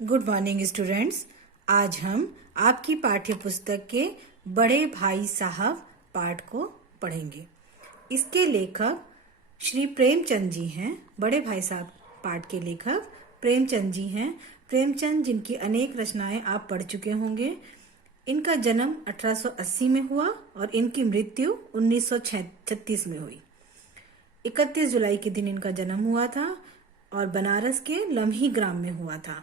Good morning students. आज हम आपकी पाठ्य पुस्तक के बड़े भाई साहब पाठ को पढ़ेंगे। इसके लेखक श्री प्रेमचंद जी हैं। बड़े भाई साहब पाठ के लेखक प्रेमचंद जी हैं। प्रेमचंद जिनकी अनेक रचनाएं आप पढ़ चुके होंगे। इनका जन्म 1880 में हुआ और इनकी मृत्यु 1936 में हुई। 31 जुलाई के दिन इनका जन्म हुआ था और बनारस के लम्ही ग्राम में हुआ था।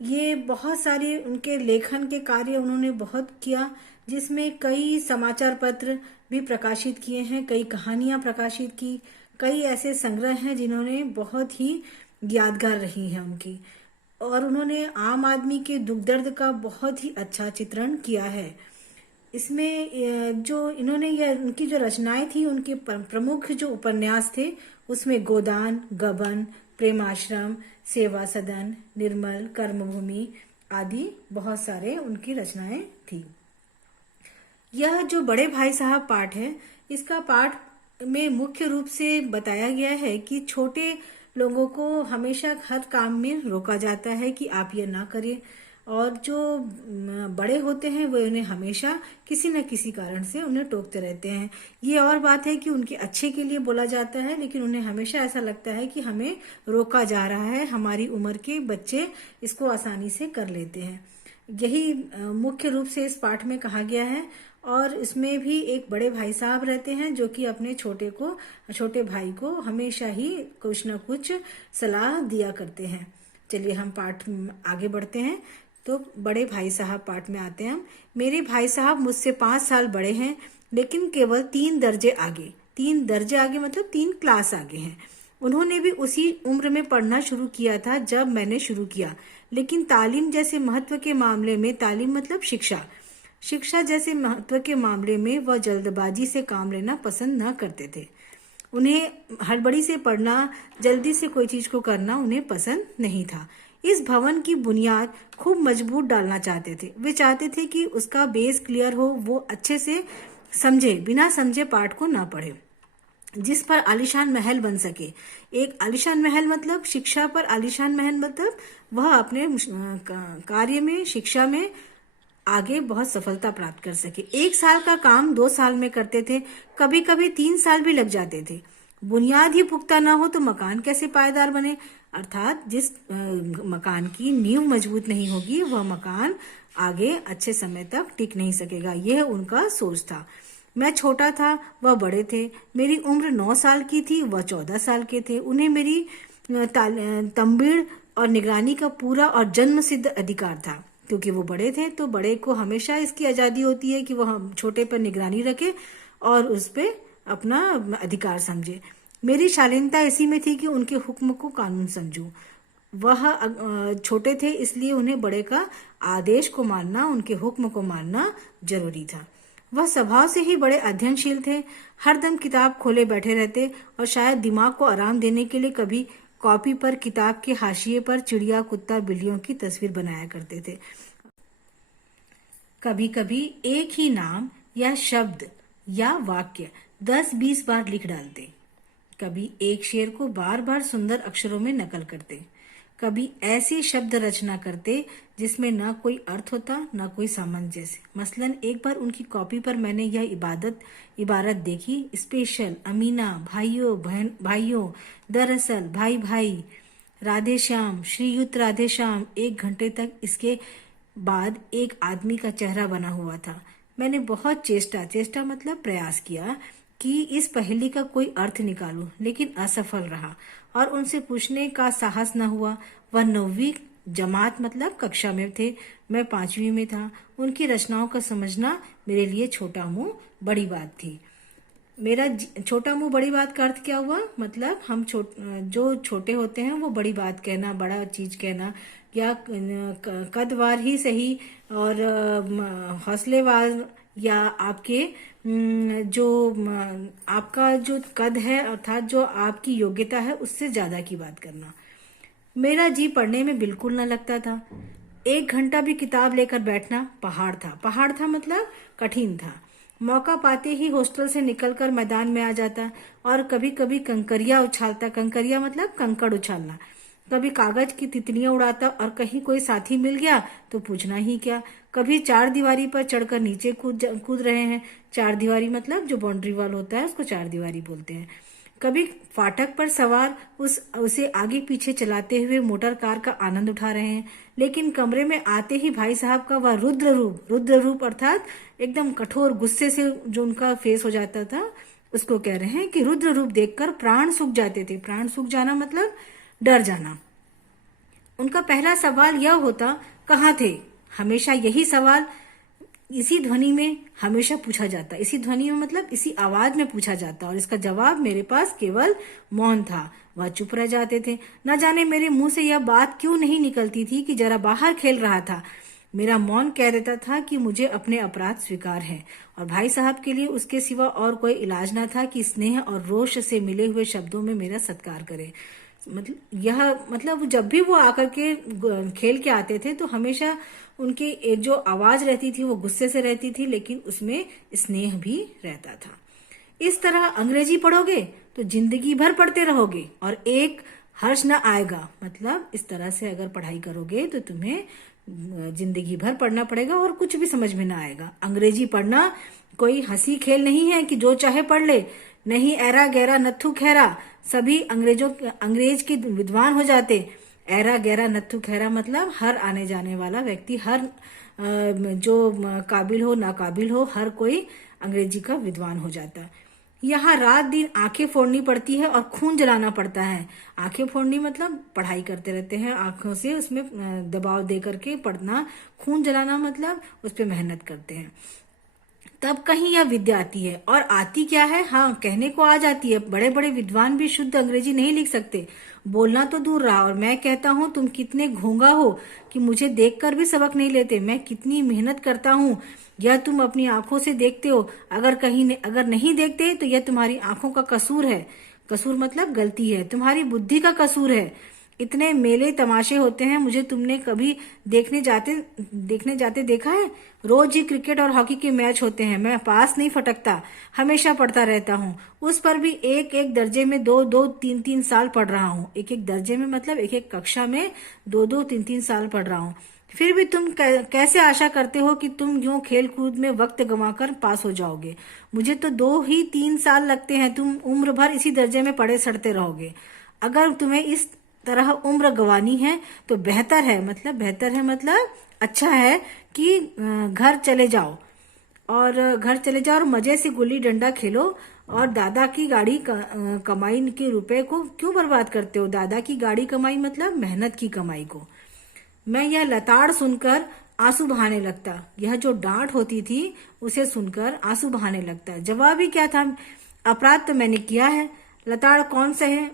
ये बहुत सारे उनके लेखन के कार्य उन्होंने बहुत किया, जिसमें कई समाचार पत्र भी प्रकाशित किए हैं, कई कहानियां प्रकाशित की, कई ऐसे संग्रह हैं जिन्होंने बहुत ही यादगार रही हैं उनकी। और उन्होंने आम आदमी के दुख दर्द का बहुत ही अच्छा चित्रण किया है। इसमें जो इन्होंने यह उनकी जो रचनाएं थी, उनके प्रमुख जो उपन्यास थे उसमें गोदान, गबन, प्रेमाश्रम, सेवा सदन, निर्मल, कर्मभूमि आदि बहुत सारे उनकी रचनाएं थी। यह जो बड़े भाई साहब पाठ है, इसका पाठ में मुख्य रूप से बताया गया है कि छोटे लोगों को हमेशा हर काम में रोका जाता है कि आप ये ना करें, और जो बड़े होते हैं वो उन्हें हमेशा किसी न किसी कारण से उन्हें टोकते रहते हैं। ये और बात है कि उनके अच्छे के लिए बोला जाता है, लेकिन उन्हें हमेशा ऐसा लगता है कि हमें रोका जा रहा है, हमारी उम्र के बच्चे इसको आसानी से कर लेते हैं। यही मुख्य रूप से इस पाठ में कहा गया है। और इसमें भी एक बड़े भाई साहब रहते हैं जो कि अपने छोटे भाई को हमेशा ही कुछ न कुछ सलाह दिया करते हैं। चलिए हम पाठ आगे बढ़ते हैं। तो बड़े भाई साहब पाठ में आते हैं हम। मेरे भाई साहब मुझसे 5 साल बड़े हैं, लेकिन केवल 3 दर्जे आगे। 3 दर्जे आगे मतलब 3 क्लास आगे हैं। उन्होंने भी उसी उम्र में पढ़ना शुरू किया था जब मैंने शुरू किया, लेकिन तालीम जैसे महत्व के मामले में, तालीम मतलब शिक्षा जैसे महत्व के मामले में वह जल्दबाजी से काम लेना पसंद न करते थे। उन्हें हड़बड़ी से पढ़ना, जल्दी से कोई चीज को करना उन्हें पसंद नहीं था। इस भवन की बुनियाद खूब मजबूत डालना चाहते थे। वे चाहते थे कि उसका बेस क्लियर हो, वो अच्छे से समझे, बिना समझे पाठ को ना पढ़े, जिस पर आलीशान महल बन सके। एक आलीशान महल मतलब शिक्षा पर आलीशान महल मतलब वह अपने कार्य में, शिक्षा में आगे बहुत सफलता प्राप्त कर सके। 1 साल का काम 2 साल में करते थे, कभी कभी 3 साल भी लग जाते थे। बुनियाद ही पुख्ता ना हो तो मकान कैसे पायदार बने, अर्थात जिस मकान की नींव मजबूत नहीं होगी वह मकान आगे अच्छे समय तक टिक नहीं सकेगा। यह उनका सोच था। मैं छोटा था, वह बड़े थे। मेरी उम्र 9 साल की थी, वह 14 साल के थे। उन्हें मेरी तंबीड़ और निगरानी का पूरा और जन्म सिद्ध अधिकार था। क्योंकि वो बड़े थे तो बड़े को हमेशा इसकी आजादी होती है कि वह छोटे पर निगरानी रखे और उस पर अपना अधिकार समझे। मेरी शालीनता इसी में थी कि उनके हुक्म को कानून समझूं। वह छोटे थे, इसलिए उन्हें बड़े का आदेश को मानना, उनके हुक्म को मानना जरूरी था। वह स्वभाव से ही बड़े अध्ययनशील थे, हरदम किताब खोले बैठे रहते और शायद दिमाग को आराम देने के लिए कभी कॉपी पर किताब के हाशिए पर चिड़िया, कुत्ता, बिल्लियों की तस्वीर बनाया करते थे। कभी कभी एक ही नाम या शब्द या वाक्य 10-20 बार लिख डालते। कभी एक शेर को बार बार सुंदर अक्षरों में नकल करते। कभी ऐसी शब्द रचना करते जिसमें न कोई अर्थ होता न कोई सामंजस्य। मसलन एक बार उनकी कॉपी पर मैंने यह इबारत देखी, स्पेशल, अमीना, भाइयों बहन भाइयों, दरअसल, भाई भाई, राधे श्याम, श्रीयुत राधे श्याम। 1 घंटे तक इसके बाद एक आदमी का चेहरा बना हुआ था। मैंने बहुत चेष्टा मतलब प्रयास किया कि इस पहेली का कोई अर्थ निकालूं, लेकिन असफल रहा और उनसे पूछने का साहस न हुआ। वह 9वीं जमात मतलब कक्षा में थे, मैं 5वीं में था। उनकी रचनाओं का समझना मेरे लिए छोटा मुंह बड़ी बात थी। मेरा छोटा मुंह बड़ी बात का अर्थ क्या हुआ, मतलब हम जो छोटे होते हैं वो बड़ी बात कहना, बड़ा चीज कहना, या कदवार ही सही और हौसलेवार, या आपके जो आपका जो कद है अर्थात जो आपकी योग्यता है उससे ज्यादा की बात करना। मेरा जी पढ़ने में बिल्कुल न लगता था। 1 घंटा भी किताब लेकर बैठना पहाड़ था मतलब कठिन था। मौका पाते ही हॉस्टल से निकलकर मैदान में आ जाता और कभी कभी कंकरिया उछालता। कंकरिया मतलब कंकड़ उछालना। कभी कागज की तितलियां उड़ाता और कहीं कोई साथी मिल गया तो पूछना ही क्या। कभी चार दीवारी पर चढ़कर नीचे कूद रहे हैं। चार दीवारी मतलब जो बाउंड्री वॉल होता है उसको चार दीवारी बोलते हैं। कभी फाटक पर सवार उसे आगे पीछे चलाते हुए मोटर कार का आनंद उठा रहे हैं। लेकिन कमरे में आते ही भाई साहब का वह रुद्र रूप अर्थात एकदम कठोर गुस्से से जो उनका फेस हो जाता था उसको कह रहे हैं कि रुद्र रूप देखकर प्राण सूख जाते थे। प्राण सूख जाना मतलब डर जाना। उनका पहला सवाल यह होता, कहाँ थे? हमेशा यही सवाल इसी ध्वनि में हमेशा पूछा जाता। इसी ध्वनि में मतलब इसी आवाज में पूछा जाता और इसका जवाब मेरे पास केवल मौन था। वह चुप रह जाते थे। न जाने मेरे मुंह से यह बात क्यों नहीं निकलती थी कि जरा बाहर खेल रहा था। मेरा मौन कह देता था कि मुझे अपने अपराध स्वीकार है और भाई साहब के लिए उसके सिवा और कोई इलाज न था कि स्नेह और रोष से मिले हुए शब्दों में मेरा सत्कार करे। मतलब जब भी वो आकर के खेल के आते थे तो हमेशा उनकी जो आवाज रहती थी वो गुस्से से रहती थी, लेकिन उसमें स्नेह भी रहता था। इस तरह अंग्रेजी पढ़ोगे तो जिंदगी भर पढ़ते रहोगे और एक हर्ष न आएगा। मतलब इस तरह से अगर पढ़ाई करोगे तो तुम्हें जिंदगी भर पढ़ना पड़ेगा और कुछ भी समझ में ना आएगा। अंग्रेजी पढ़ना कोई हंसी खेल नहीं है कि जो चाहे पढ़ ले। नहीं ऐरा गैरा नत्थु खैरा, सभी अंग्रेज के विद्वान हो जाते। ऐरा गैरा नत्थु खैरा मतलब हर आने जाने वाला व्यक्ति, हर जो काबिल हो नाकाबिल हो, हर कोई अंग्रेजी का विद्वान हो जाता। यहाँ रात दिन आंखें फोड़नी पड़ती है और खून जलाना पड़ता है। आंखें फोड़नी मतलब पढ़ाई करते रहते हैं आंखों से, उसमें दबाव दे करके पढ़ना। खून जलाना मतलब उस पर मेहनत करते हैं। तब कहीं यह विद्या आती है। और आती क्या है? हाँ, कहने को आ जाती है। बड़े बड़े विद्वान भी शुद्ध अंग्रेजी नहीं लिख सकते, बोलना तो दूर रहा। और मैं कहता हूँ तुम कितने घोंगा हो कि मुझे देखकर भी सबक नहीं लेते। मैं कितनी मेहनत करता हूँ यह तुम अपनी आंखों से देखते हो। अगर नहीं देखते तो यह तुम्हारी आंखों का कसूर है। कसूर मतलब गलती है, तुम्हारी बुद्धि का कसूर है। इतने मेले तमाशे होते हैं, मुझे तुमने कभी देखने जाते देखा है? रोज ही क्रिकेट और हॉकी के मैच होते हैं, मैं पास नहीं फटकता, हमेशा पढ़ता रहता हूँ। उस पर भी एक एक दर्जे में 2-2, 3-3 साल पढ़ रहा हूँ। एक एक दर्जे में मतलब एक एक कक्षा में 2-2, 3-3 साल पढ़ रहा हूँ। फिर भी तुम कैसे आशा करते हो कि तुम यूं खेल कूद में वक्त गंवाकर पास हो जाओगे? मुझे तो 2 ही 3 साल लगते हैं, तुम उम्र भर इसी दर्जे में पढ़े सड़ते रहोगे। अगर तुम्हें इस तरह उम्र गंवानी है तो बेहतर है मतलब अच्छा है कि घर चले जाओ और मजे से गुल्ली डंडा खेलो। और दादा की गाड़ी कमाई के रुपए को क्यों बर्बाद करते हो? दादा की गाड़ी कमाई मतलब मेहनत की कमाई को। मैं यह लताड़ सुनकर आंसू बहाने लगता। यह जो डांट होती थी उसे सुनकर आंसू बहाने लगता। जवाब ही क्या था? अपराध तो मैंने किया है। लताड़ कौन सा है?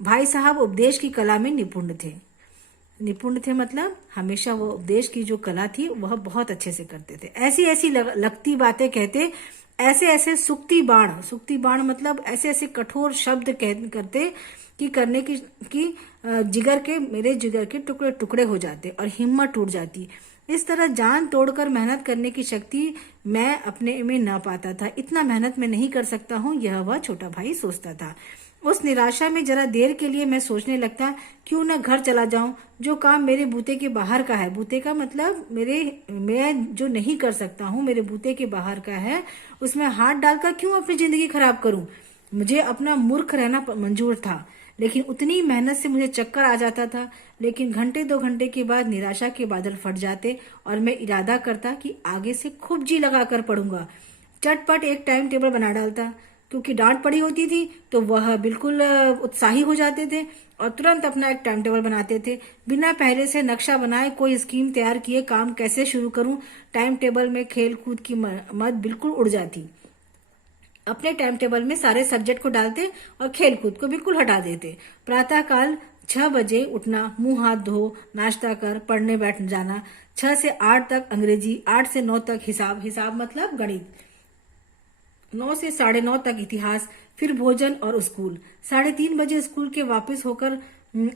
भाई साहब उपदेश की कला में निपुण थे मतलब हमेशा वो उपदेश की जो कला थी वह बहुत अच्छे से करते थे। ऐसी ऐसी लगती बातें कहते, ऐसे ऐसे सुक्ति बाण मतलब ऐसे ऐसे कठोर शब्द करते कि करने की मेरे जिगर के टुकड़े टुकड़े हो जाते और हिम्मत टूट जाती। इस तरह जान तोड़कर मेहनत करने की शक्ति मैं अपने में न पाता था। इतना मेहनत मैं नहीं कर सकता हूँ, यह वह छोटा भाई सोचता था। उस निराशा में जरा देर के लिए मैं सोचने लगता, क्यों न घर चला जाऊं। जो काम मेरे बूते के बाहर का है, बूते का मतलब मैं जो नहीं कर सकता हूँ मेरे बूते के बाहर का है, उसमें हाथ डालकर क्यों अपनी जिंदगी खराब करूं। मुझे अपना मूर्ख रहना मंजूर था, लेकिन उतनी मेहनत से मुझे चक्कर आ जाता था। लेकिन घंटे 2 घंटे के बाद निराशा के बादल फट जाते और मैं इरादा करता कि आगे से खूब जी लगाकर पढ़ूंगा। चटपट एक टाइम टेबल बना डालता। क्योंकि डांट पड़ी होती थी तो वह बिल्कुल उत्साही हो जाते थे और तुरंत अपना एक टाइम टेबल बनाते थे। बिना पहले से नक्शा बनाए कोई स्कीम तैयार किए काम कैसे शुरू करूं। टाइम टेबल में खेल कूद की मत बिल्कुल उड़ जाती। अपने टाइम टेबल में सारे सब्जेक्ट को डालते और खेल कूद को बिल्कुल हटा देते। प्रातः काल 6 बजे उठना, मुंह हाथ धो, नाश्ता कर पढ़ने बैठ जाना। 6 से 8 तक अंग्रेजी, 8 से 9 तक हिसाब मतलब गणित, 9 से 9:30 तक इतिहास, फिर भोजन और स्कूल। 3:30 बजे स्कूल के वापस होकर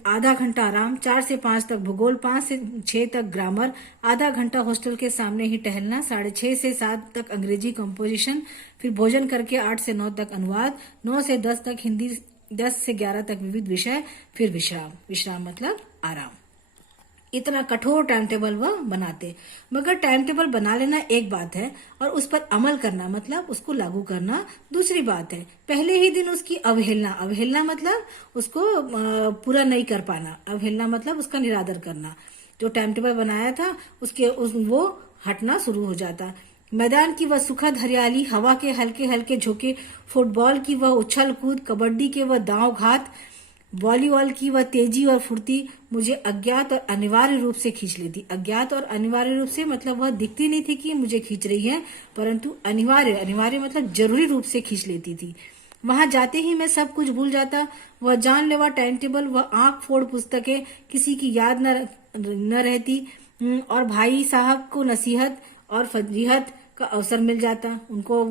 आधा घंटा आराम। 4 से 5 तक भूगोल, 5 से 6 तक ग्रामर, आधा घंटा हॉस्टल के सामने ही टहलना। 6:30 से 7 तक अंग्रेजी कंपोजिशन, फिर भोजन करके 8 से 9 तक अनुवाद, 9 से 10 तक हिंदी 10 से 11 तक विविध विषय, फिर विश्राम। विश्राम मतलब आराम। इतना कठोर टाइम टेबल वह बनाते। मगर टाइम टेबल बना लेना एक बात है और उस पर अमल करना मतलब उसको लागू करना दूसरी बात है। पहले ही दिन उसकी अवहेलना, अवहेलना मतलब उसको पूरा नहीं कर पाना, अवहेलना मतलब उसका निरादर करना। जो टाइम टेबल बनाया था वो हटना शुरू हो जाता। मैदान की वह सुखद हरियाली, हवा के हल्के हल्के झोंके, फुटबॉल की वह उछल कूद, कबड्डी के वह दांव घात, वॉलीबॉल की वह तेजी और फुर्ती मुझे अज्ञात और अनिवार्य रूप से खींच लेती। अज्ञात और अनिवार्य रूप से मतलब वह दिखती नहीं थी कि मुझे खींच रही है, परंतु अनिवार्य, अनिवार्य मतलब जरूरी रूप से खींच लेती थी। वहां जाते ही मैं सब कुछ भूल जाता। वह जानलेवा टाइम टेबल, वह आंख फोड़ पुस्तकें, किसी की याद न रहती और भाई साहब को नसीहत और फजीहत का अवसर मिल जाता। उनको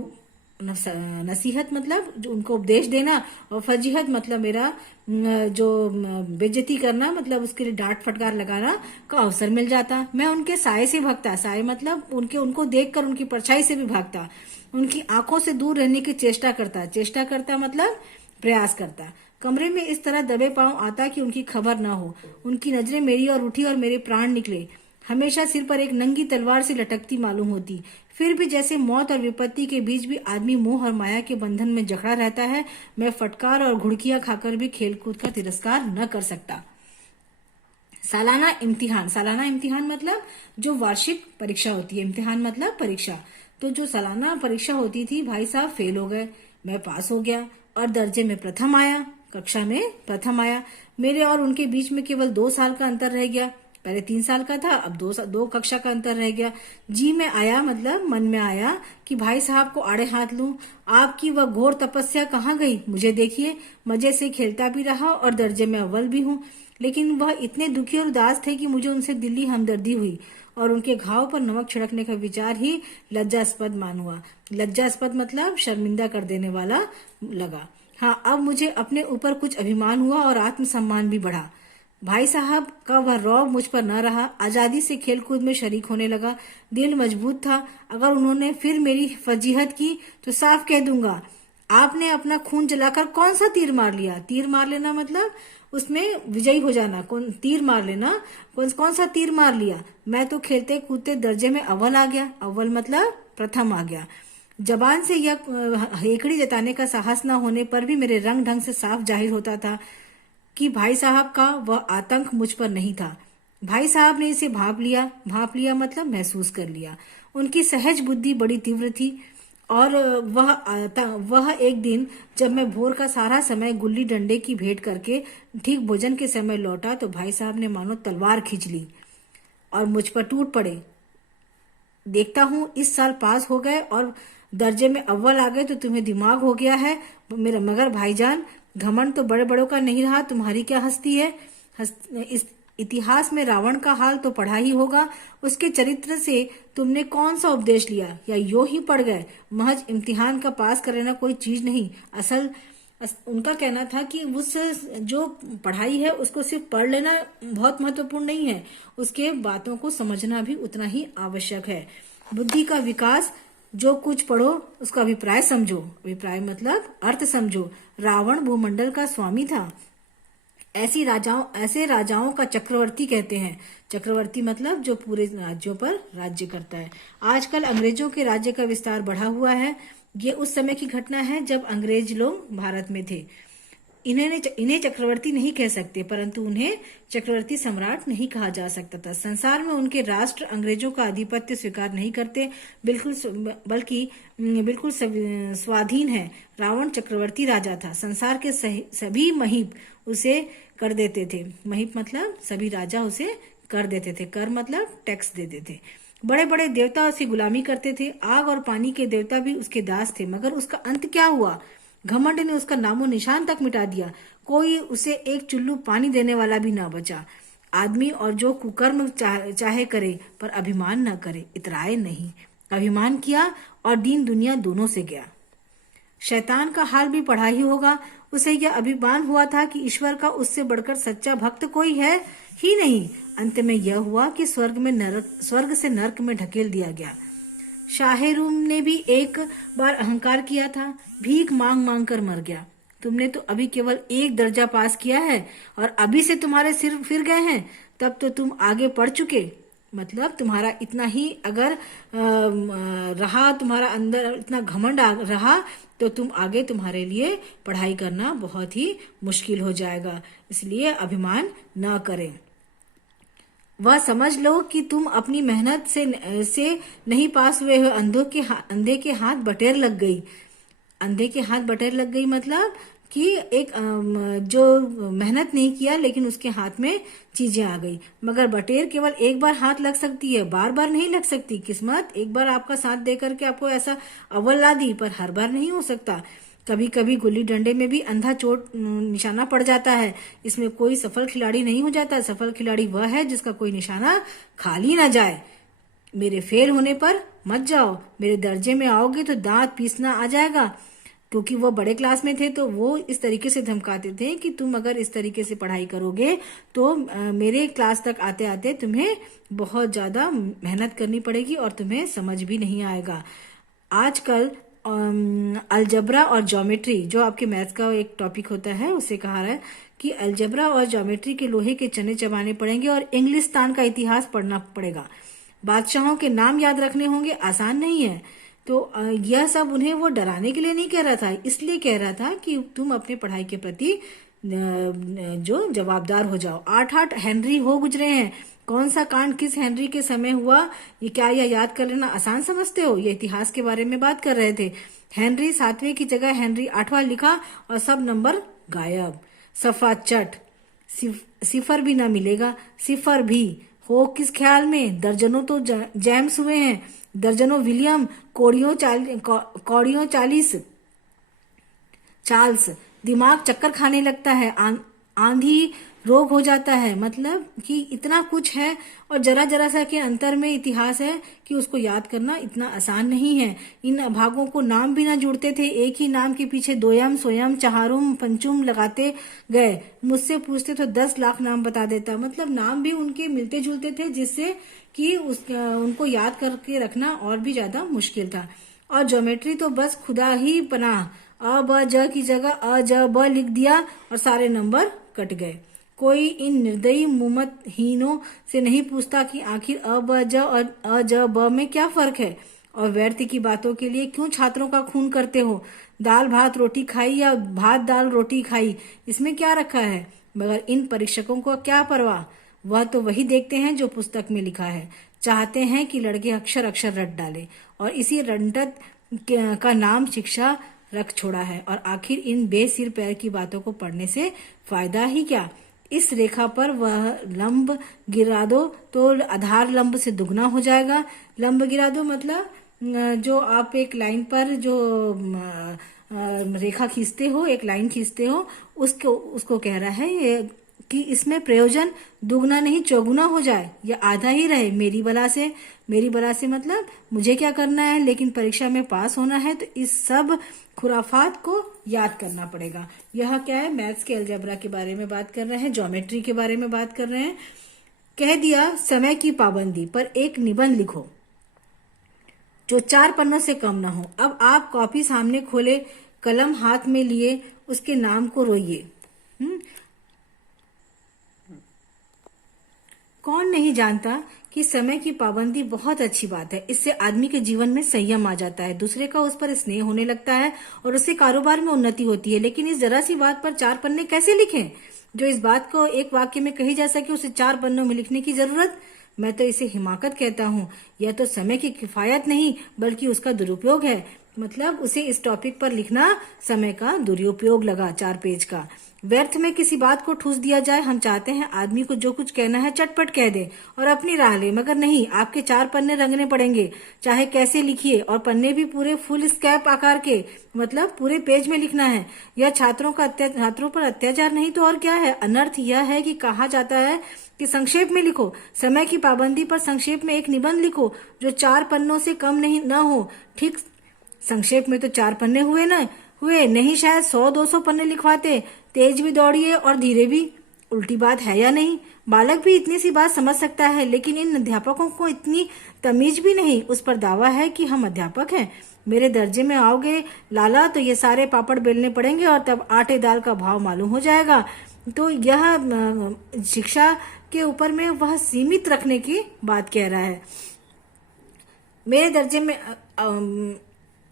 नसीहत मतलब जो उनको उपदेश देना, और फजीहत मतलब मेरा जो बेइज्जती करना, मतलब उसके लिए डांट फटकार लगाना का अवसर मिल जाता। मैं उनके साय से भागता, साय मतलब उनको देखकर उनकी परछाई से भी भागता। उनकी आंखों से दूर रहने की चेष्टा करता, चेष्टा करता मतलब प्रयास करता। कमरे में इस तरह दबे पांव आता कि उनकी खबर ना हो। उनकी नजरें मेरी ओर उठी और मेरे प्राण निकले। हमेशा सिर पर एक नंगी तलवार से लटकती मालूम होती। फिर भी जैसे मौत और विपत्ति के बीच भी आदमी मोह और माया के बंधन में जकड़ा रहता है, मैं फटकार और घुड़कियां खाकर भी खेलकूद का तिरस्कार न कर सकता। सालाना इम्तिहान, सालाना इम्तिहान मतलब जो वार्षिक परीक्षा होती है, इम्तिहान मतलब परीक्षा। तो जो सालाना परीक्षा होती थी, भाई साहब फेल हो गए, मैं पास हो गया और दर्जे में प्रथम आया, कक्षा में प्रथम आया। मेरे और उनके बीच में केवल 2 साल का अंतर रह गया। पहले 3 साल का था, अब 2 कक्षा का अंतर रह गया। जी में आया मतलब मन में आया कि भाई साहब को आड़े हाथ लूं। आपकी वह घोर तपस्या कहाँ गई? मुझे देखिए, मजे से खेलता भी रहा और दर्जे में अव्वल भी हूँ। लेकिन वह इतने दुखी और उदास थे कि मुझे उनसे दिली हमदर्दी हुई और उनके घाव पर नमक छिड़कने का विचार ही लज्जास्पद मान हुआ। लज्जास्पद मतलब शर्मिंदा कर देने वाला लगा। हाँ, अब मुझे अपने ऊपर कुछ अभिमान हुआ और आत्मसम्मान भी बढ़ा। भाई साहब का वह रौब मुझ पर न रहा। आजादी से खेलकूद में शरीक होने लगा। दिल मजबूत था। अगर उन्होंने फिर मेरी फजीहत की तो साफ कह दूंगा, आपने अपना खून जलाकर कौन सा तीर मार लिया? तीर मार लेना मतलब उसमें विजयी हो जाना। कौन तीर मार लेना, कौन सा तीर मार लिया? मैं तो खेलते कूदते दर्जे में अव्वल आ गया। अव्वल मतलब प्रथम आ गया। जबान से यह हेकड़ी जताने का साहस न होने पर भी मेरे रंग ढंग से साफ जाहिर होता था कि भाई साहब का वह आतंक मुझ पर नहीं था। भाई साहब ने इसे भांप लिया मतलब महसूस कर लिया। उनकी सहज बुद्धि बड़ी तीव्र थी और वह एक दिन जब मैं भोर का सारा समय गुल्ली डंडे की भेंट करके ठीक भोजन के समय लौटा तो भाई साहब ने मानो तलवार खींच ली और मुझ पर टूट पड़े। देखता हूँ इस साल पास हो गए और दर्जे में अव्वल आ गए तो तुम्हें दिमाग हो गया है मेरा। मगर भाईजान, घमंड तो बड़े बड़ों का नहीं रहा, तुम्हारी क्या हस्ती है? इस इतिहास में रावण का हाल तो पढ़ा ही होगा। उसके चरित्र से तुमने कौन सा उपदेश लिया या यो ही पढ़ गए? महज इम्तिहान का पास कर लेना कोई चीज नहीं। उनका कहना था कि उस जो पढ़ाई है उसको सिर्फ पढ़ लेना बहुत महत्वपूर्ण नहीं है, उसके बातों को समझना भी उतना ही आवश्यक है। बुद्धि का विकास, जो कुछ पढ़ो उसका अभिप्राय समझो। अभिप्राय मतलब अर्थ समझो। रावण भूमंडल का स्वामी था। ऐसे राजाओं का चक्रवर्ती कहते हैं। चक्रवर्ती मतलब जो पूरे राज्यों पर राज्य करता है। आजकल अंग्रेजों के राज्य का विस्तार बढ़ा हुआ है। ये उस समय की घटना है जब अंग्रेज लोग भारत में थे। इन्हें चक्रवर्ती नहीं कह सकते, परंतु उन्हें चक्रवर्ती सम्राट नहीं कहा जा सकता था। संसार में उनके राष्ट्र अंग्रेजों का आधिपत्य स्वीकार नहीं करते, बल्कि बिल्कुल स्वाधीन है। रावण चक्रवर्ती राजा था। संसार के सभी महीप उसे कर देते थे। महीप मतलब सभी राजा उसे कर देते थे। कर मतलब टैक्स देते थे। बड़े बड़े देवता उसकी गुलामी करते थे। आग और पानी के देवता भी उसके दास थे। मगर उसका अंत क्या हुआ? घमंड ने उसका नामो निशान तक मिटा दिया। कोई उसे एक चुल्लू पानी देने वाला भी ना बचा। आदमी और जो कुकर्म चाहे करे, पर अभिमान न करे, इतराए नहीं। अभिमान किया और दीन दुनिया दोनों से गया। शैतान का हाल भी पढ़ा ही होगा। उसे यह अभिमान हुआ था कि ईश्वर का उससे बढ़कर सच्चा भक्त कोई है ही नहीं। अंत में यह हुआ कि स्वर्ग से नरक में ढकेल दिया गया। शाहरुम ने भी एक बार अहंकार किया था, भीख मांग मांग कर मर गया। तुमने तो अभी केवल 1 दर्जा पास किया है और अभी से तुम्हारे सिर फिर गए हैं, तब तो तुम आगे पढ़ चुके। मतलब तुम्हारा इतना ही अगर रहा, तुम्हारा अंदर इतना घमंड रहा, तो तुम आगे तुम्हारे लिए पढ़ाई करना बहुत ही मुश्किल हो जाएगा। इसलिए अभिमान ना करें। वह समझ लो कि तुम अपनी मेहनत से नहीं पास हुए हो। अंधे के हाथ बटेर लग गई। अंधे के हाथ बटेर लग गई मतलब कि एक जो मेहनत नहीं किया लेकिन उसके हाथ में चीजें आ गई। मगर बटेर केवल एक बार हाथ लग सकती है, बार बार नहीं लग सकती। किस्मत एक बार आपका साथ दे करके आपको ऐसा अव्वल ला दी, पर हर बार नहीं हो सकता। कभी कभी गुल्ली डंडे में भी अंधा चोट निशाना पड़ जाता है। इसमें कोई सफल खिलाड़ी नहीं हो जाता। सफल खिलाड़ी वह है जिसका कोई निशाना खाली ना जाए। मेरे फेल होने पर मत जाओ, मेरे दर्जे में आओगे तो दांत पीसना आ जाएगा। क्योंकि वो बड़े क्लास में थे तो वो इस तरीके से धमकाते थे कि तुम अगर इस तरीके से पढ़ाई करोगे तो मेरे क्लास तक आते आते तुम्हें बहुत ज्यादा मेहनत करनी पड़ेगी और तुम्हें समझ भी नहीं आएगा। आजकल अलजबरा और ज्योमेट्री, जो आपके मैथ्स का एक टॉपिक होता है, उसे कहा है कि अलजबरा और ज्योमेट्री के लोहे के चने चबाने पड़ेंगे और इंग्लिस्तान का इतिहास पढ़ना पड़ेगा। बादशाहों के नाम याद रखने होंगे, आसान नहीं है। तो यह सब उन्हें वो डराने के लिए नहीं कह रहा था, इसलिए कह रहा था कि तुम अपने पढ़ाई के प्रति जो जवाबदार हो जाओ। 8-8 हेनरी हो गुजरे हैं। कौन सा कांड किस हेनरी के समय हुआ, ये क्या यह याद कर लेना आसान समझते हो? ये इतिहास के बारे में बात कर रहे थे। हेनरी 7वें की जगह हेनरी 8वां लिखा और सब नंबर गायब। सफा चट, सिफर भी ना मिलेगा। सिफर भी हो किस ख्याल में? दर्जनों तो जेम्स हुए हैं, दर्जनों विलियम, कौड़ियों चार्ल्स। दिमाग चक्कर खाने लगता है, आंधी रोग हो जाता है। मतलब कि इतना कुछ है और जरा जरा सा के अंतर में इतिहास है कि उसको याद करना इतना आसान नहीं है। इन भागों को नाम भी ना जुड़ते थे, एक ही नाम के पीछे दोयम, सोयम, चहारुम, पंचुम लगाते गए। मुझसे पूछते तो 10 लाख नाम बता देता। मतलब नाम भी उनके मिलते जुलते थे, जिससे कि उनको याद करके रखना और भी ज्यादा मुश्किल था। और ज्योमेट्री तो बस खुदा ही पनाह, अ ब ज की जगह अ ज ब लिख दिया और सारे नंबर कट गए। कोई इन निर्दयी मुमतहीनों से नहीं पूछता कि आखिर अ ब ज और अ ज ब में क्या फर्क है। और व्यर्थ की बातों के लिए क्यों छात्रों का खून करते हो? दाल भात रोटी खाई या भात दाल रोटी खाई, इसमें क्या रखा है? मगर इन परीक्षकों को क्या परवाह, वह तो वही देखते हैं जो पुस्तक में लिखा है। चाहते हैं कि लड़के अक्षर अक्षर रट डाले और इसी रंटत का नाम शिक्षा रख छोड़ा है। और आखिर इन बेसिर पैर की बातों को पढ़ने से फायदा ही क्या? इस रेखा पर वह लंब गिरा दो तो आधार लंब से दुगना हो जाएगा। लंब गिरा दो मतलब जो आप एक लाइन पर जो रेखा खींचते हो, एक लाइन खींचते हो, उसको कह रहा है ये कि इसमें प्रयोजन दुगना नहीं चौगुना हो जाए या आधा ही रहे। मेरी बला से मतलब मुझे क्या करना है, लेकिन परीक्षा में पास होना है, तो इस सब खुराफात को याद करना पड़ेगा। यह क्या है, मैथ्स के अलजेब्रा के बारे में बात कर रहे हैं, ज्योमेट्री के बारे में बात कर रहे हैं। कह दिया समय की पाबंदी पर एक निबंध लिखो जो 4 पन्नों से कम ना हो। अब आप कॉपी सामने खोले, कलम हाथ में लिए, उसके नाम को रोइए। कौन नहीं जानता कि समय की पाबंदी बहुत अच्छी बात है। इससे आदमी के जीवन में संयम आ जाता है, दूसरे का उस पर स्नेह होने लगता है और उससे कारोबार में उन्नति होती है। लेकिन इस जरा सी बात पर 4 पन्ने कैसे लिखें? जो इस बात को एक वाक्य में कही जा सके, उसे 4 पन्नों में लिखने की जरूरत? मैं तो इसे हिमाकत कहता हूँ। यह तो समय की किफायत नहीं बल्कि उसका दुरुपयोग है। मतलब उसे इस टॉपिक पर लिखना समय का दुरुपयोग लगा 4 पेज का। व्यर्थ में किसी बात को ठूस दिया जाए। हम चाहते हैं आदमी को जो कुछ कहना है चटपट कह दे और अपनी राह ले, मगर नहीं, आपके 4 पन्ने रंगने पड़ेंगे, चाहे कैसे लिखिए। और पन्ने भी पूरे फुल स्कैप आकार के, मतलब पूरे पेज में लिखना है। यह छात्रों पर अत्याचार नहीं तो और क्या है। अनर्थ यह है कि कहा जाता है कि संक्षेप में लिखो। समय की पाबंदी पर संक्षेप में एक निबंध लिखो जो 4 पन्नों से कम नहीं न हो। ठीक संक्षेप में तो 4 पन्ने हुए नहीं, शायद 100-200 पन्ने लिखवाते। तेज भी दौड़िए और धीरे भी। उल्टी बात है या नहीं? बालक भी इतनी सी बात समझ सकता है, लेकिन इन अध्यापकों को इतनी तमीज भी नहीं। उस पर दावा है कि हम अध्यापक हैं। मेरे दर्जे में आओगे लाला तो ये सारे पापड़ बेलने पड़ेंगे और तब आटे दाल का भाव मालूम हो जाएगा। तो यह शिक्षा के ऊपर में वह सीमित रखने की बात कह रहा है। मेरे दर्जे में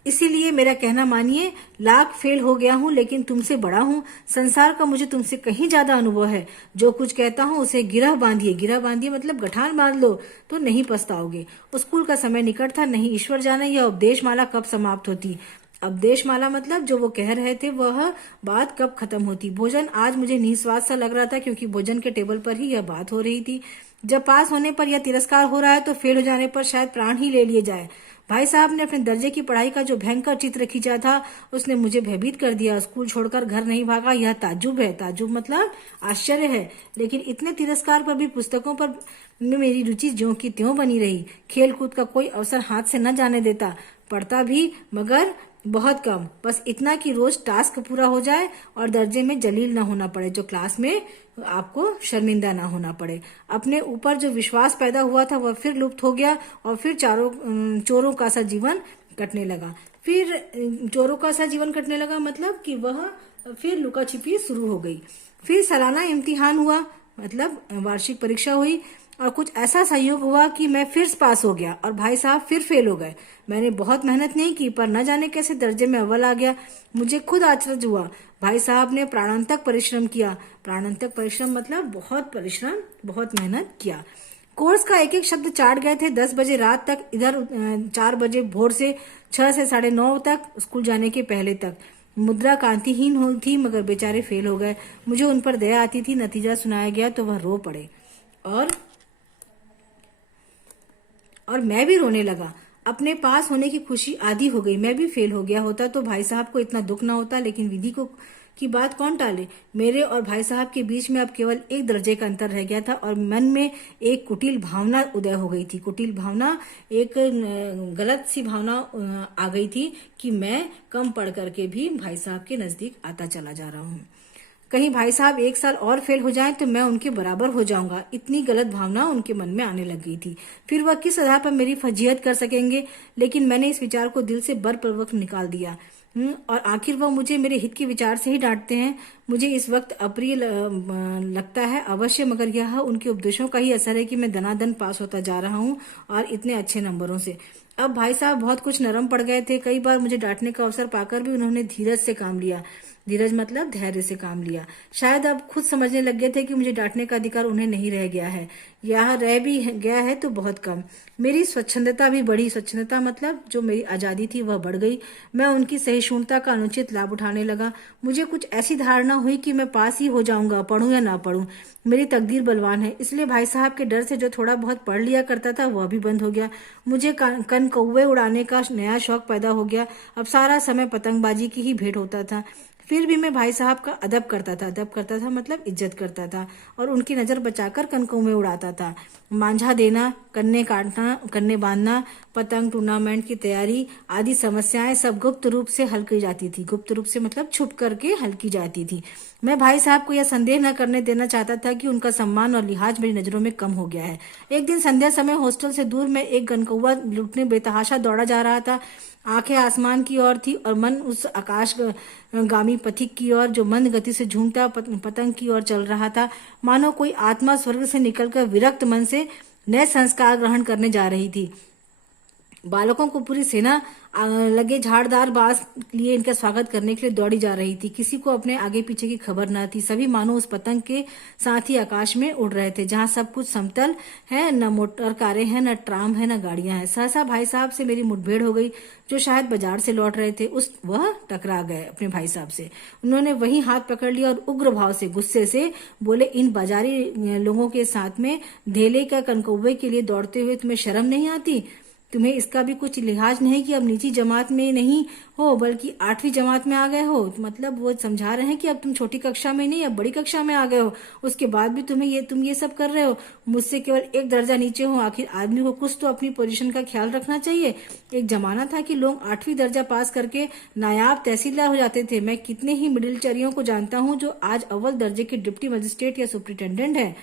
इसीलिए मेरा कहना मानिए, लाख फेल हो गया हूँ लेकिन तुमसे बड़ा हूँ। संसार का मुझे तुमसे कहीं ज्यादा अनुभव है। जो कुछ कहता हूँ उसे गिरह बांधिए। गिरह बांधिए मतलब गठान बांध लो तो नहीं पछताओगे। स्कूल का समय निकट था, नहीं ईश्वर जाने यह उपदेश माला कब समाप्त होती। उपदेश माला मतलब जो वो कह रहे थे वह बात कब खत्म होती। भोजन आज मुझे निस्वाद सा लग रहा था, क्योंकि भोजन के टेबल पर ही यह बात हो रही थी। जब पास होने पर यह तिरस्कार हो रहा है तो फेल हो जाने पर शायद प्राण ही ले लिए जाए। भाई साहब ने अपने दर्जे की पढ़ाई का जो भयंकर चित्र खींचा था उसने मुझे भयभीत कर दिया। स्कूल छोड़कर घर नहीं भागा, यह ताज्जुब है। ताज्जुब मतलब आश्चर्य है। लेकिन इतने तिरस्कार पर भी पुस्तकों पर में मेरी रुचि ज्यों की त्यों बनी रही। खेल कूद का कोई अवसर हाथ से न जाने देता। पढ़ता भी मगर बहुत कम, बस इतना कि रोज टास्क पूरा हो जाए और दर्जे में जलील ना होना पड़े, जो क्लास में आपको शर्मिंदा ना होना पड़े। अपने ऊपर जो विश्वास पैदा हुआ था वह फिर लुप्त हो गया और फिर चोरों का सा जीवन कटने लगा। फिर चोरों का सा जीवन कटने लगा मतलब कि वह फिर लुका छिपी शुरू हो गई। फिर सालाना इम्तिहान हुआ, मतलब वार्षिक परीक्षा हुई और कुछ ऐसा संयोग हुआ कि मैं फिर पास हो गया और भाई साहब फिर फेल हो गए। मैंने बहुत मेहनत नहीं की पर न जाने कैसे दर्जे में अव्वल आ गया। मुझे खुद आश्चर्य हुआ। भाई साहब ने प्राणांतक परिश्रम किया। प्राणांतक परिश्रम मतलब बहुत परिश्रम, बहुत मेहनत किया। कोर्स का एक एक शब्द चाट गए थे। 10 बजे रात तक इधर, 4 बजे भोर से 6 से 9:30 तक, स्कूल जाने के पहले तक। मुद्रा कांतिहीन हो थी मगर बेचारे फेल हो गए। मुझे उन पर दया आती थी। नतीजा सुनाया गया तो वह रो पड़े और मैं भी रोने लगा। अपने पास होने की खुशी आधी हो गई। मैं भी फेल हो गया होता तो भाई साहब को इतना दुख ना होता, लेकिन विधि को की बात कौन टाले। मेरे और भाई साहब के बीच में अब केवल एक दर्जे का अंतर रह गया था और मन में एक कुटिल भावना उदय हो गई थी। कुटिल भावना, एक गलत सी भावना आ गई थी कि मैं कम पढ़ करके भी भाई साहब के नजदीक आता चला जा रहा हूँ। कहीं भाई साहब 1 साल और फेल हो जाएं तो मैं उनके बराबर हो जाऊंगा। इतनी गलत भावना उनके मन में आने लग गई थी। फिर वह किस आधार पर मेरी फजीहत कर सकेंगे, लेकिन मैंने इस विचार को दिल से बलपूर्वक निकाल दिया। और आखिर वह मुझे मेरे हित के विचार से ही डांटते हैं। मुझे इस वक्त अप्रिय लगता है अवश्य, मगर यह उनके उपदेशों का ही असर है कि मैं दनादन पास होता जा रहा हूँ और इतने अच्छे नंबरों से। अब भाई साहब बहुत कुछ नरम पड़ गए थे। कई बार मुझे डांटने का अवसर पाकर भी उन्होंने धीरज से काम लिया। धीरज मतलब धैर्य से काम लिया। शायद अब खुद समझने लग गए थे कि मुझे डांटने का अधिकार उन्हें नहीं रह गया है, या रह भी गया है तो बहुत कम। मेरी स्वच्छंदता भी बढ़ी। स्वच्छंदता मतलब जो मेरी आजादी थी वह बढ़ गई। मैं उनकी सहिष्णुता का अनुचित लाभ उठाने लगा। मुझे कुछ ऐसी धारणा हुई कि मैं पास ही हो जाऊंगा, पढ़ूं या ना पढ़ूं। मेरी तकदीर बलवान है। इसलिए भाई साहब के डर से जो थोड़ा बहुत पढ़ लिया करता था वह भी बंद हो गया। मुझे कन कौवे उड़ाने का नया शौक पैदा हो गया। अब सारा समय पतंगबाजी की ही भेंट होता था। फिर भी मैं भाई साहब का अदब करता था। अदब करता था मतलब इज्जत करता था और उनकी नजर बचाकर कनकों में उड़ाता था। मांझा देना, कन्ने काटना, कन्ने बांधना, पतंग टूर्नामेंट की तैयारी आदि समस्याएं सब गुप्त रूप से हल की जाती थी। गुप्त रूप से मतलब छुप करके हल की जाती थी। मैं भाई साहब को यह संदेह न करने देना चाहता था कि उनका सम्मान और लिहाज मेरी नजरों में कम हो गया है। एक दिन संध्या समय हॉस्टल से दूर में एक गनकौवा लुटने बेतहाशा दौड़ा जा रहा था। आंखें आसमान की ओर थी और मन उस आकाश गामी पथिक की ओर जो मंद गति से झूमता पतंग की ओर चल रहा था। मानो कोई आत्मा स्वर्ग से निकलकर विरक्त मन से नए संस्कार ग्रहण करने जा रही थी। बालकों को पूरी सेना लगे झाड़दार बांस लिए इनका स्वागत करने के लिए दौड़ी जा रही थी। किसी को अपने आगे पीछे की खबर न थी। सभी मानो उस पतंग के साथ ही आकाश में उड़ रहे थे जहां सब कुछ समतल है, न मोटर कारें हैं, न ट्राम है, न गाड़ियां हैं। सहसा भाई साहब से मेरी मुठभेड़ हो गई। जो शायद बाजार से लौट रहे थे वह टकरा गए अपने भाई साहब से। उन्होंने वही हाथ पकड़ लिया और उग्र भाव से गुस्से से बोले, इन बाजारी लोगों के साथ में धेले का कनकौवे के लिए दौड़ते हुए तुम्हें शर्म नहीं आती? तुम्हें इसका भी कुछ लिहाज नहीं कि अब नीची जमात में नहीं हो बल्कि 8वीं जमात में आ गए हो। मतलब वो समझा रहे हैं कि अब तुम छोटी कक्षा में नहीं, अब बड़ी कक्षा में आ गए हो। उसके बाद भी तुम ये सब कर रहे हो, मुझसे केवल एक दर्जा नीचे हो। आखिर आदमी को कुछ तो अपनी पोजीशन का ख्याल रखना चाहिए। एक जमाना था कि लोग 8वीं दर्जा पास करके नायाब तहसीलदार हो जाते थे। मैं कितने ही मिडिलचरियों को जानता हूँ जो आज अव्वल दर्जे के डिप्टी मजिस्ट्रेट या सुप्रिंटेंडेंट है।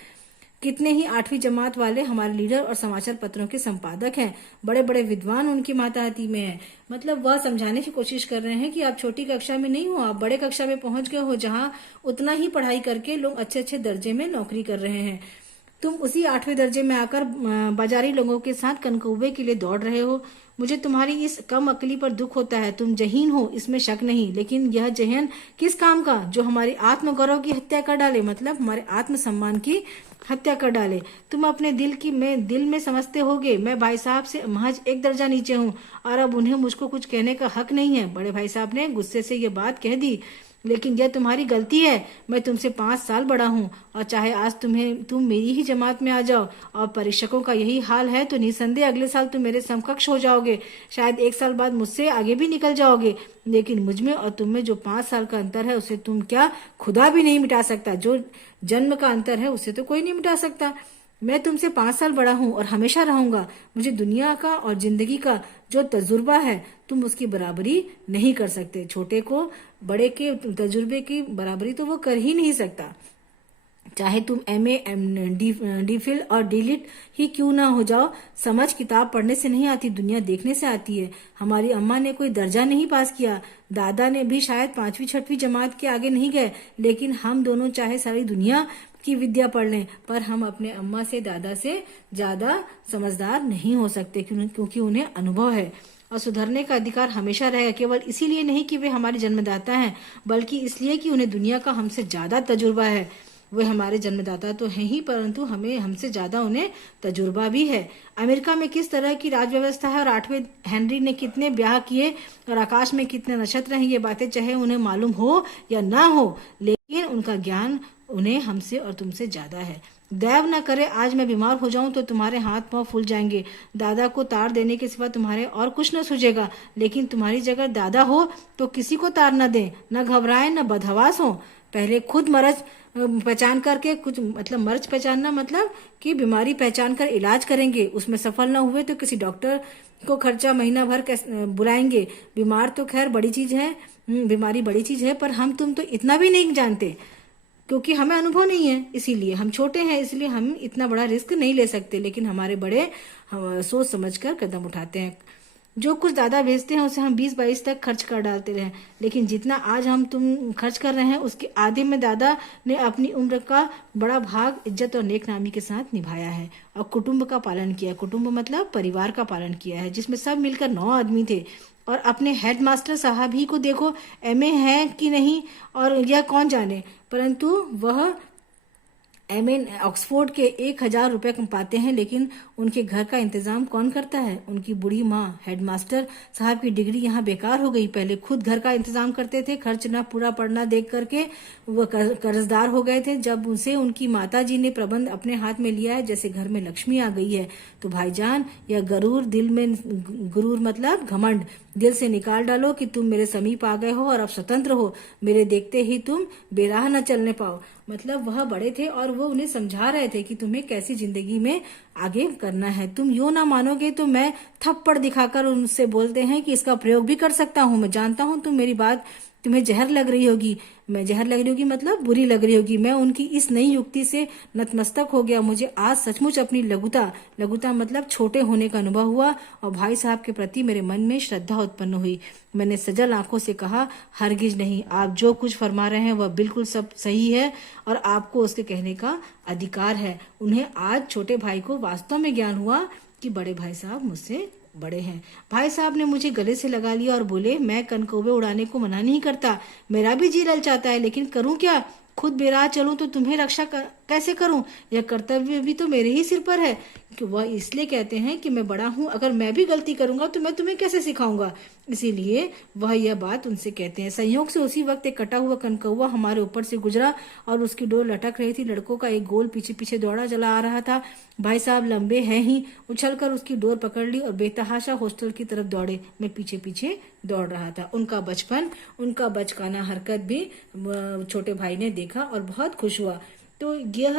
कितने ही 8वीं जमात वाले हमारे लीडर और समाचार पत्रों के संपादक हैं। बड़े बड़े विद्वान उनकी माताहती में हैं। मतलब वह समझाने की कोशिश कर रहे हैं कि आप छोटी कक्षा में नहीं हो, आप बड़े कक्षा में पहुंच गए हो, जहां उतना ही पढ़ाई करके लोग अच्छे अच्छे दर्जे में नौकरी कर रहे हैं। तुम उसी 8वें दर्जे में आकर बाजारी लोगों के साथ कनकौवे के लिए दौड़ रहे हो। मुझे तुम्हारी इस कम अकली पर दुख होता है। तुम जहीन हो, इसमें शक नहीं, लेकिन यह जहन किस काम का, जो हमारी आत्मगौरव की हत्या कर डाले, मतलब हमारे आत्मसम्मान की हत्या कर डाले। तुम अपने दिल में समझते होगे मैं भाई साहब से महज एक दर्जा नीचे हूँ और अब उन्हें मुझको कुछ कहने का हक नहीं है। बड़े भाई साहब ने गुस्से से ये बात कह दी। लेकिन यह तुम्हारी गलती है। मैं तुमसे 5 साल बड़ा हूँ और चाहे आज तुम मेरी ही जमात में आ जाओ और परीक्षकों का यही हाल है तो निसंदेह अगले साल तुम मेरे समकक्ष हो जाओगे। शायद 1 साल बाद मुझसे आगे भी निकल जाओगे। लेकिन मुझमें और तुम में जो 5 साल का अंतर है उसे तुम क्या खुदा भी नहीं मिटा सकता। जो जन्म का अंतर है उसे तो कोई नहीं मिटा सकता। मैं तुमसे 5 साल बड़ा हूँ और हमेशा रहूंगा। मुझे दुनिया का और जिंदगी का जो तजुर्बा है तुम उसकी बराबरी नहीं कर सकते। छोटे को बड़े के तजुर्बे की बराबरी तो वो कर ही नहीं सकता। चाहे तुम MA DPhil और DLit ही क्यों ना हो जाओ। समझ किताब पढ़ने से नहीं आती, दुनिया देखने से आती है। हमारी अम्मा ने कोई दर्जा नहीं पास किया, दादा ने भी शायद 5वीं 6वीं जमात के आगे नहीं गए, लेकिन हम दोनों चाहे सारी दुनिया की विद्या पढ़ लें पर हम अपने अम्मा से दादा से ज्यादा समझदार नहीं हो सकते, क्योंकि उन्हें अनुभव है और सुधरने का अधिकार हमेशा रहेगा। केवल इसीलिए नहीं कि वे हमारे जन्मदाता हैं, बल्कि इसलिए कि उन्हें दुनिया का हमसे ज्यादा तजुर्बा है। वे हमारे जन्मदाता तो हैं ही, परंतु हमें हमसे ज्यादा उन्हें तजुर्बा भी है। अमेरिका में किस तरह की राज व्यवस्था है और 8वें हेनरी ने कितने ब्याह किए और आकाश में कितने नक्षत्र हैं, ये बातें चाहे उन्हें मालूम हो या ना हो, लेकिन उनका ज्ञान उन्हें हमसे और तुमसे ज्यादा है। दैव न करे आज मैं बीमार हो जाऊं तो तुम्हारे हाथ पांव फूल जाएंगे। दादा को तार देने के सिवा तुम्हारे और कुछ न सूझेगा। लेकिन तुम्हारी जगह दादा हो तो किसी को तार न दे, न घबराए, न बदहवास हो। पहले खुद मर्ज पहचान करके कुछ मतलब मर्ज पहचानना मतलब कि बीमारी पहचान कर इलाज करेंगे। उसमें सफल न हुए तो किसी डॉक्टर को खर्चा महीना भर बुलाएंगे। बीमार तो खैर बड़ी चीज है, बीमारी बड़ी चीज है, पर हम तुम तो इतना भी नहीं जानते क्योंकि हमें अनुभव नहीं है। इसीलिए हम छोटे हैं, इसलिए हम इतना बड़ा रिस्क नहीं ले सकते। लेकिन हमारे बड़े सोच समझकर कदम उठाते हैं। जो कुछ दादा भेजते हैं उसे हम 20-22 तक खर्च कर डालते रहे, लेकिन जितना आज हम तुम खर्च कर रहे हैं उसके आधे में दादा ने अपनी उम्र का बड़ा भाग इज्जत और नेकनामी के साथ निभाया है और कुटुंब का पालन किया। कुटुंब मतलब परिवार का पालन किया है, जिसमें सब मिलकर 9 आदमी थे। और अपने हेडमास्टर साहब ही को देखो, MA है कि नहीं और यह कौन जाने, परंतु वह MA ऑक्सफोर्ड के 1000 रुपए पाते हैं। लेकिन उनके घर का इंतजाम कौन करता है? उनकी बूढ़ी माँ। हेडमास्टर साहब की डिग्री यहाँ बेकार हो गई। पहले खुद घर का इंतजाम करते थे, खर्च न पूरा पड़ना देख करके वह कर्जदार हो गए थे। जब उनसे उनकी माताजी ने प्रबंध अपने हाथ में लिया है, जैसे घर में लक्ष्मी आ गई है, तो भाईजान यह गुरूर मतलब घमंड दिल से निकाल डालो कि तुम मेरे समीप आ गए हो और अब स्वतंत्र हो। मेरे देखते ही तुम बेराह न चलने पाओ। मतलब वह बड़े थे और वो उन्हें समझा रहे थे कि तुम्हें कैसी जिंदगी में आगे करना है। तुम यो ना मानोगे तो मैं थप्पड़ दिखाकर उनसे बोलते हैं कि इसका प्रयोग भी कर सकता हूँ। मैं जानता हूँ तुम मेरी बात तुम्हें जहर लग रही होगी। मतलब बुरी लग रही होगी। मैं उनकी इस नई युक्ति से नतमस्तक हो गया। मुझे आज सचमुच अपनी लघुता मतलब छोटे होने का अनुभव हुआ और भाई साहब के प्रति मेरे मन में श्रद्धा उत्पन्न हुई। मैंने सजल आंखों से कहा, हरगिज नहीं, आप जो कुछ फरमा रहे हैं वह बिल्कुल सब सही है और आपको उसके कहने का अधिकार है। उन्हें आज छोटे भाई को वास्तव में ज्ञान हुआ कि बड़े भाई साहब मुझसे बड़े हैं। भाई साहब ने मुझे गले से लगा लिया और बोले, मैं कनकौवे उड़ाने को मना नहीं करता, मेरा भी जी ललचाता है, लेकिन करूं क्या? खुद बेराह चलूं तो तुम्हें रक्षा कैसे करूं? यह कर्तव्य भी तो मेरे ही सिर पर है। कि वह इसलिए कहते हैं कि मैं बड़ा हूं, अगर मैं भी गलती करूंगा तो मैं तुम्हें कैसे सिखाऊंगा। इसीलिए वह यह बात उनसे कहते हैं। संयोग से उसी वक्त एक कटा हुआ कनकौआ हमारे ऊपर से गुजरा और उसकी डोर लटक रही थी। लड़कों का एक गोल पीछे पीछे दौड़ा चला आ रहा था। भाई साहब लंबे हैं ही, उछलकर उसकी डोर पकड़ ली और बेतहाशा हॉस्टल की तरफ दौड़े। मैं पीछे पीछे दौड़ रहा था। उनका बचपन, उनका बचकाना हरकत भी छोटे भाई ने देखा और बहुत खुश हुआ। तो यह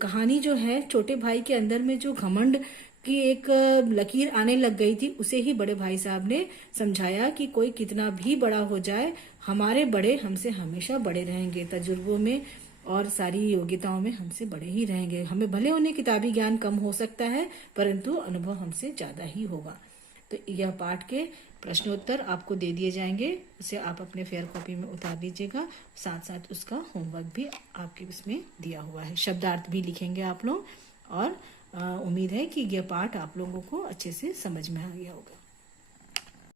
कहानी जो है, छोटे भाई के अंदर में जो घमंड की एक लकीर आने लग गई थी, उसे ही बड़े भाई साहब ने समझाया कि कोई कितना भी बड़ा हो जाए, हमारे बड़े हमसे हमेशा बड़े रहेंगे, तजुर्बों में और सारी योग्यताओं में हमसे बड़े ही रहेंगे। हमें भले उन्हें किताबी ज्ञान कम हो सकता है, परंतु अनुभव हमसे ज्यादा ही होगा। तो यह पाठ के प्रश्नोत्तर आपको दे दिए जाएंगे, उसे आप अपने फेयर कॉपी में उतार दीजिएगा। साथ साथ उसका होमवर्क भी आपके इसमें दिया हुआ है। शब्दार्थ भी लिखेंगे आप लोग और उम्मीद है कि यह पाठ आप लोगों को अच्छे से समझ में आ गया होगा।